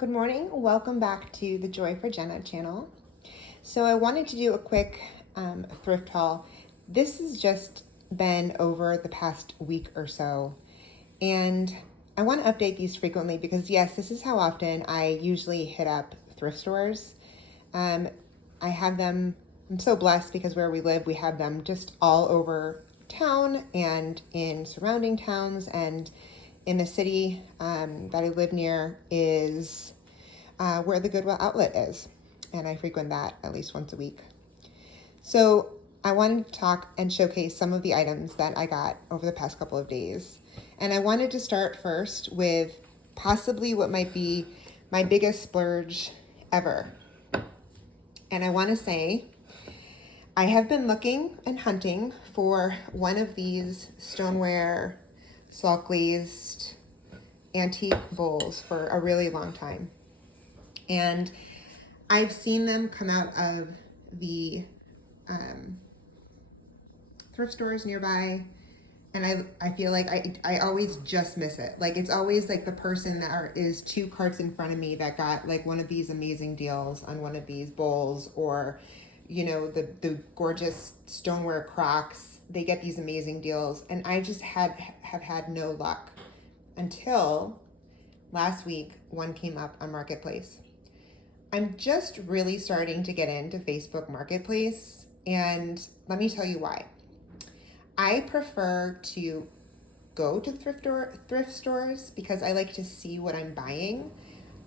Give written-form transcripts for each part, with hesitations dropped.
Good morning. Welcome back to the Joy for Jenna channel. So I wanted to do a quick thrift haul. This has just been over the past week or so, and I want to update these frequently because yes, this is how often I usually hit up thrift stores. I have them, I'm so blessed because where we live, we have them just all over town and in surrounding towns, and in the city that I live near is where the Goodwill outlet is. And I frequent that at least once a week. So I wanted to talk and showcase some of the items that I got over the past couple of days. And I wanted to start first with possibly what might be my biggest splurge ever. And I want to say, I have been looking and hunting for one of these stoneware salt glazed antique bowls for a really long time. And I've seen them come out of the thrift stores nearby, and I feel like I always just miss it. Like it's always like the person that is 2 carts in front of me that got like one of these amazing deals on one of these bowls, or you know, the gorgeous stoneware Crocs. They get these amazing deals, and I just have had no luck until last week one came up on Marketplace. I'm just really starting to get into Facebook Marketplace, and let me tell you why. I prefer to go to thrift stores because I like to see what I'm buying.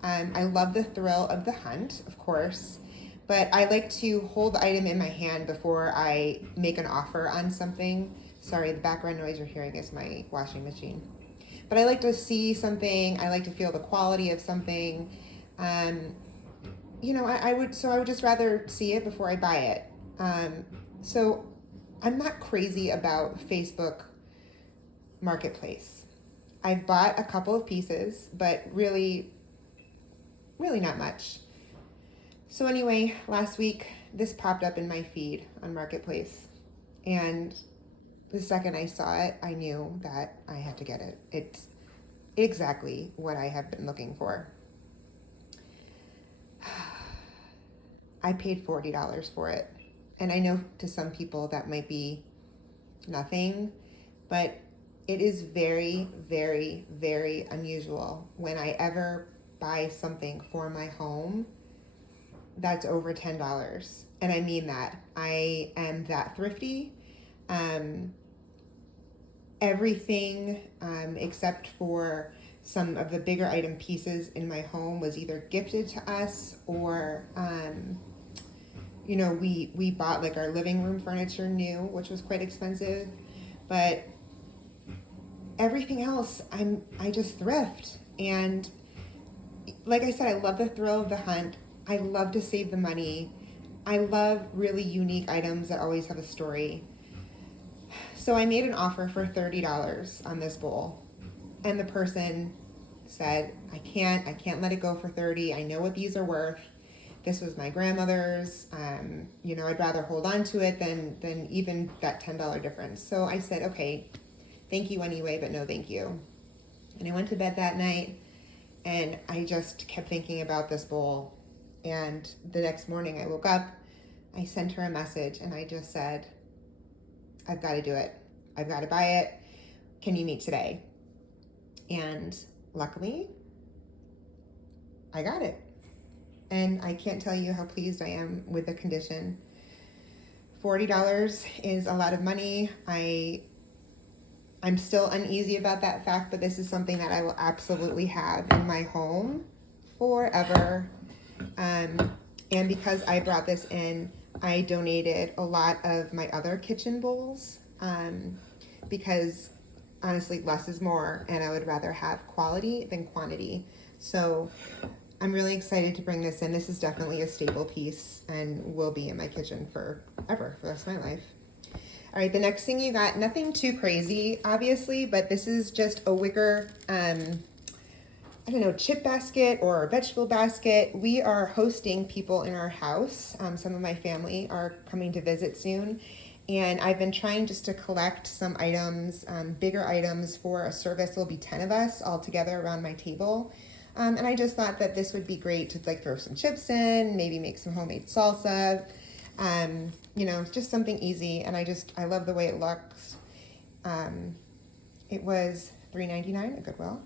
I love the thrill of the hunt, of course, but I like to hold the item in my hand before I make an offer on something. Sorry, the background noise you're hearing is my washing machine. But I like to see something. I like to feel the quality of something. I would just rather see it before I buy it. So I'm not crazy about Facebook Marketplace. I've bought a couple of pieces, but really not much. So anyway, last week, this popped up in my feed on Marketplace. And the second I saw it, I knew that I had to get it. It's exactly what I have been looking for. I paid $40 for it. And I know to some people that might be nothing, but it is very, very, very unusual when I ever buy something for my home that's over $10. And I mean that. I am that thrifty. Everything except for some of the bigger item pieces in my home was either gifted to us or we bought like our living room furniture new, which was quite expensive. But everything else, I just thrift. And like I said, I love the thrill of the hunt. I love to save the money. I love really unique items that always have a story. So I made an offer for $30 on this bowl. And the person said, I can't let it go for 30. I know what these are worth. This was my grandmother's. I'd rather hold on to it than even that $10 difference. So I said, okay, thank you anyway, but no thank you. And I went to bed that night, and I just kept thinking about this bowl. And the next morning I woke up, I sent her a message, and I just said, I've got to do it. I've got to buy it. Can you meet today? And luckily, I got it. And I can't tell you how pleased I am with the condition. $40 is a lot of money. I'm still uneasy about that fact, but this is something that I will absolutely have in my home forever. And because I brought this in, I donated a lot of my other kitchen bowls because honestly, less is more, and I would rather have quality than quantity. So I'm really excited to bring this in. This is definitely a staple piece and will be in my kitchen forever, for the rest of my life. All right, the next thing you got, nothing too crazy, obviously, but this is just a wicker, chip basket or vegetable basket. We are hosting people in our house. Some of my family are coming to visit soon. And I've been trying just to collect some items, bigger items for a service. There'll be 10 of us all together around my table. And I just thought that this would be great to like throw some chips in, maybe make some homemade salsa. You know, just something easy. And I love the way it looks. It was $3.99 at Goodwill.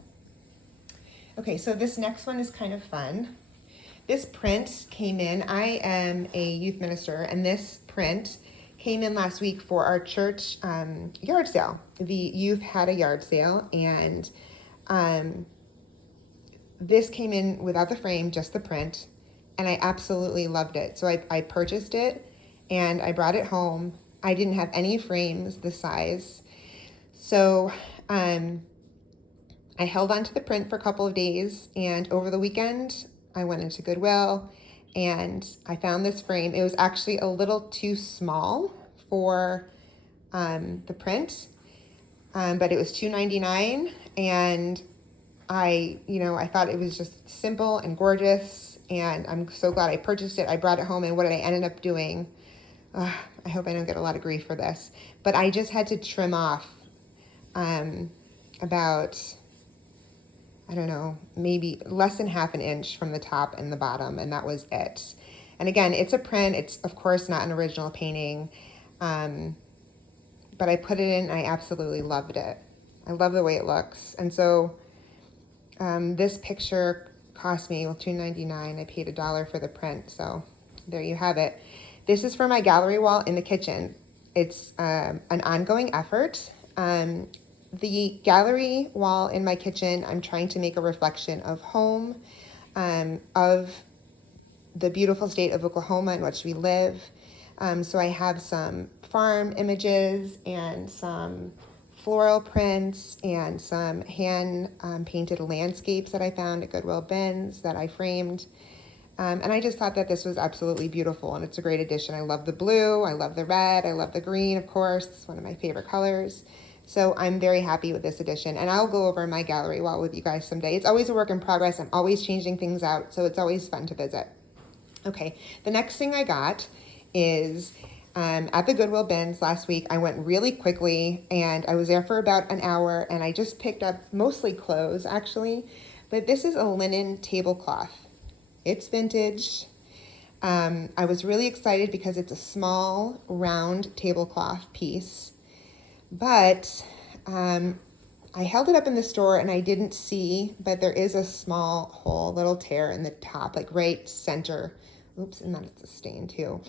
Okay, so this next one is kind of fun. This print came in. I am a youth minister, and this print came in last week for our church yard sale. The youth had a yard sale, and this came in without the frame, just the print, and I absolutely loved it. So I purchased it, and I brought it home. I didn't have any frames this size. So I held on to the print for a couple of days, and over the weekend, I went into Goodwill, and I found this frame. It was actually a little too small for the print, but it was $2.99, and I thought it was just simple and gorgeous, and I'm so glad I purchased it. I brought it home, and what did I ended up doing? I hope I don't get a lot of grief for this, but I just had to trim off about, I don't know, maybe less than half an inch from the top and the bottom, and that was it. And again, it's a print. It's, of course, not an original painting, but I put it in, and I absolutely loved it. I love the way it looks. And so this picture cost me, well, $2.99. I paid $1 for the print, so there you have it. This is for my gallery wall in the kitchen. It's an ongoing effort. The gallery wall in my kitchen, I'm trying to make a reflection of home, of the beautiful state of Oklahoma in which we live. So I have some farm images and some floral prints and some hand painted landscapes that I found at Goodwill bins that I framed. And I just thought that this was absolutely beautiful, and it's a great addition. I love the blue, I love the red, I love the green, of course. It's one of my favorite colors. So I'm very happy with this addition, and I'll go over my gallery wall with you guys someday. It's always a work in progress. I'm always changing things out, so it's always fun to visit. Okay, the next thing I got is at the Goodwill bins last week. I went really quickly, and I was there for about an hour, and I just picked up mostly clothes, actually. But this is a linen tablecloth. It's vintage. I was really excited because it's a small, round tablecloth piece. But I held it up in the store and I didn't see, but there is a small hole, little tear in the top, like right center. Oops, and that's a stain too.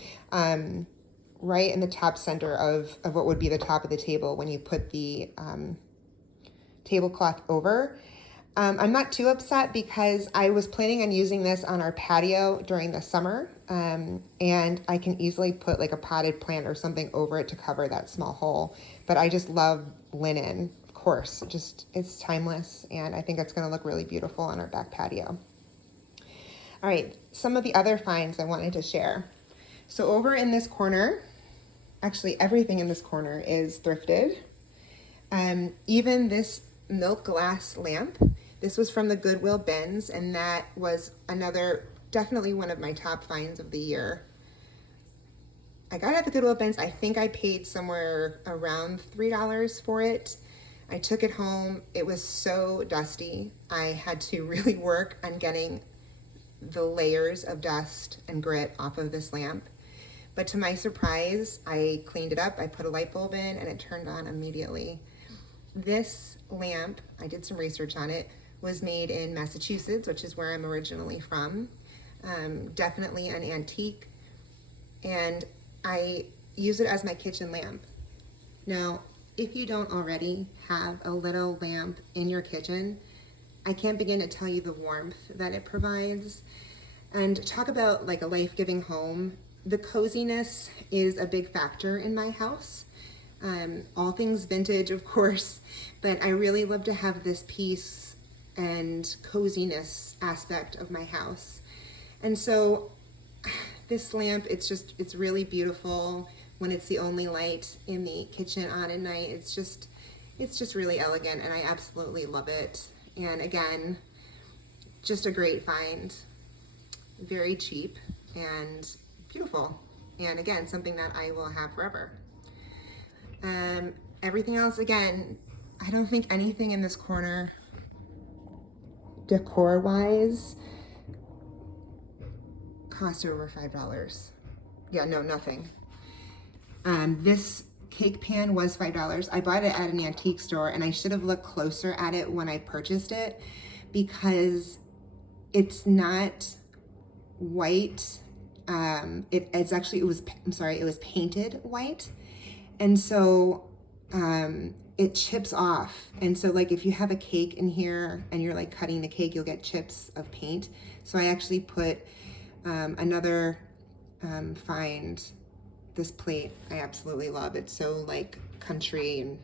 Right in the top center of what would be the top of the table when you put the tablecloth over. I'm not too upset because I was planning on using this on our patio during the summer, and I can easily put like a potted plant or something over it to cover that small hole. But I just love linen, of course. It's timeless, and I think it's going to look really beautiful on our back patio. All right, some of the other finds I wanted to share. So over in this corner, actually everything in this corner is thrifted. Even this milk glass lamp. This was from the Goodwill bins, and that was definitely one of my top finds of the year. I got it at the Goodwill bins. I think I paid somewhere around $3 for it. I took it home. It was so dusty. I had to really work on getting the layers of dust and grit off of this lamp. But to my surprise, I cleaned it up. I put a light bulb in, and it turned on immediately. This lamp, I did some research on it, was made in Massachusetts, which is where I'm originally from. Definitely an antique, and I use it as my kitchen lamp. Now, if you don't already have a little lamp in your kitchen, I can't begin to tell you the warmth that it provides. And talk about like a life-giving home. The coziness is a big factor in my house. All things vintage, of course, but I really love to have this peace and coziness aspect of my house. And so this lamp, it's really beautiful when it's the only light in the kitchen on at night. It's just really elegant, and I absolutely love it. And again, just a great find. Very cheap and beautiful. And again, something that I will have forever. Everything else, again, I don't think anything in this corner decor wise cost over $5. Yeah, no, nothing. This cake pan was $5. I bought it at an antique store, and I should have looked closer at it when I purchased it because it's not white. It's actually, it was painted white. And so it chips off. And so like if you have a cake in here and you're like cutting the cake, you'll get chips of paint. So I actually put another find this plate I absolutely love. It's so like country and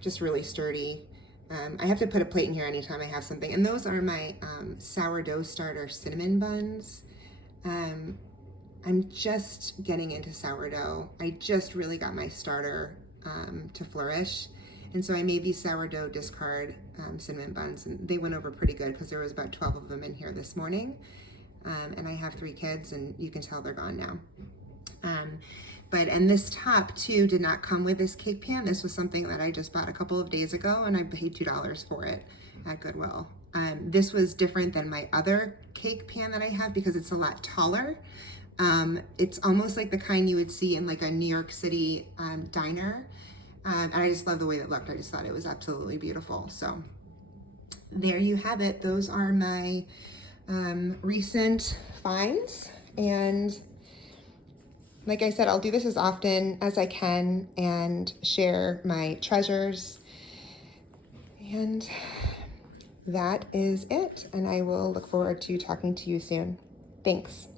just really sturdy. I have to put a plate in here anytime I have something. And those are my sourdough starter cinnamon buns. I'm just getting into sourdough. I just really got my starter to flourish. And so I made these sourdough discard cinnamon buns, and they went over pretty good because there was about 12 of them in here this morning. And I have 3 kids, and you can tell they're gone now. And this top too did not come with this cake pan. This was something that I just bought a couple of days ago, and I paid $2 for it at Goodwill. This was different than my other cake pan that I have because it's a lot taller. It's almost like the kind you would see in like a New York City diner. And I just love the way it looked. I just thought it was absolutely beautiful. So there you have it. Those are my recent finds. And like I said, I'll do this as often as I can and share my treasures. And that is it. And I will look forward to talking to you soon. Thanks.